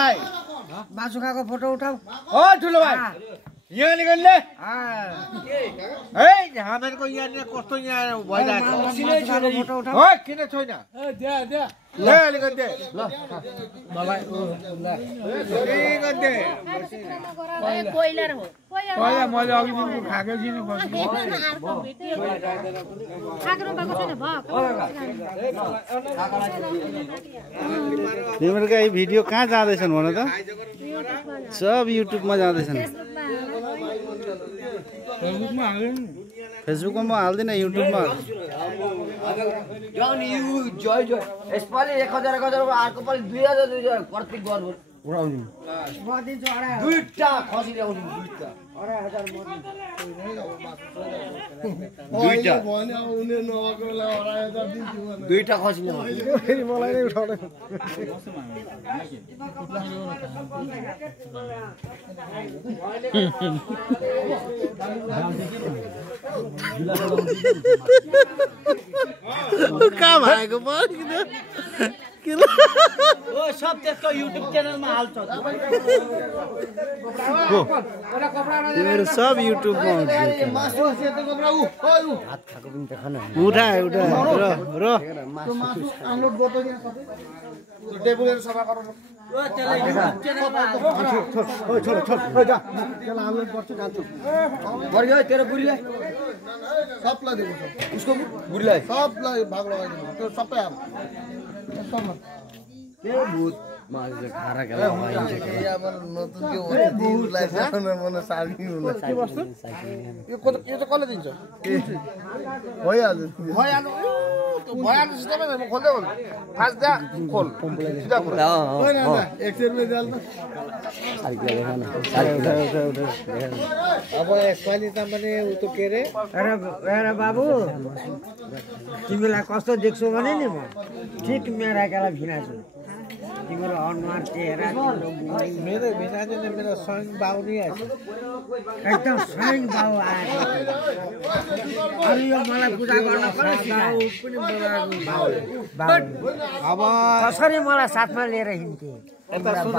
भाइ मासुखाको फोटो उठाऊ। ओ ठुलो भाइ यहाँ निकाल्ने है हामीहरूको यहाँ कस्तो यहाँ भइरहेको फोटो उठाऊ। हो किन छैन ल अलिकति ल मलाई अलिकति कोइलर हो पहिला मैले अघि दिन खाएको थिएँ खाग्रो भएको छैन तिमीहरूका यी भिडियो कहाँ जाँदैछन् भन त? सब युट्युबमा जाँदैछन्। फेसबुकमा हाल्दिन, युट्युबमा यसपालि 1000 अर्को पालि 2000 प्रति गर्नु उडाउनु। दुईटा खसी ल्याउनु दुईटा 2500 दुईटा खसी ल्याउनु फेरि मलाई नै उठाउने। कहाँ भएको पर्यो सब त्यसको युट्युब च्यानलमा हाल्छ। तिमीहरू सब युट्युबमा उठा उठा र टेबुलहरु सफा गरौँ तेरो बुढीलाई सबलाई दिएको छ उसको बुढीलाई सबलाई भाग लगाइदिनु त्यो सबै अब त्यो भूत मान्छे खारा खेला भइन्छ के नतुन के हो दिउलाई खान मन सार्नी हुन के वस्तु यो चाहिँ कसले दिन्छ भइहाल्यो त्यो भइहाल्यो सिधै म खोल्दै हो फास दे खोल सिधा खोल होइन 100 रुपैयाँ दिहाल त अब यसपालि त मैले उतो के रे अरे बाबु तिमीलाई कस्तो देख्छु भने नि म ठिक मेरा केला भिनाछु तिम्रो अनुहार चेहरा मेरो भिनाजु ने मेरो स्वयं बाउ नि आछ एकदम स्वयं बाउ आएको। अनि यो मलाई पूजा गर्न बाउ पनि बाउ अब कसरी मलाई साथमा लिएर हिँड्थे। यता सुन